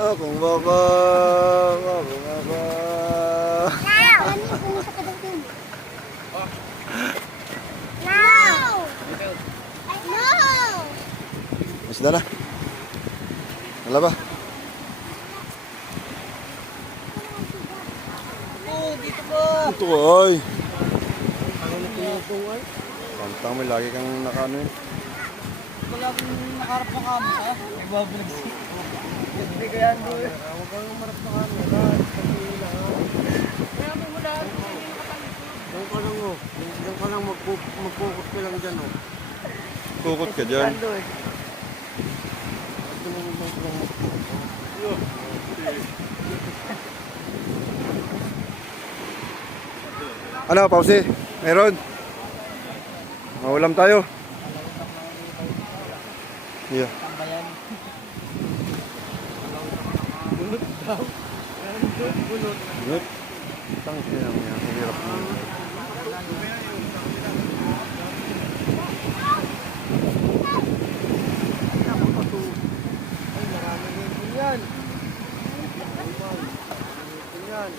Akong baka, akong baka. Masda na. Wala ba? Dito po. Ito ay. Pantang may lagi kang nakano yun. Wala akong nakarap ng camera. Nagbablog siya. Hindi kaya ando eh. Huwag kang umarap ng camera. Kaya mo mula. Diyan ka lang oh. Diyan ka lang mag-focus ka lang dyan oh. Kukot ka dyan. Ando eh. Ano, pause? Meron? Maulam tayo. Yeah. Tambayan. Bunot daw. Bunot. Good. Tangis na lang yan. Hirap mo. Ay, marami din yan. Yan.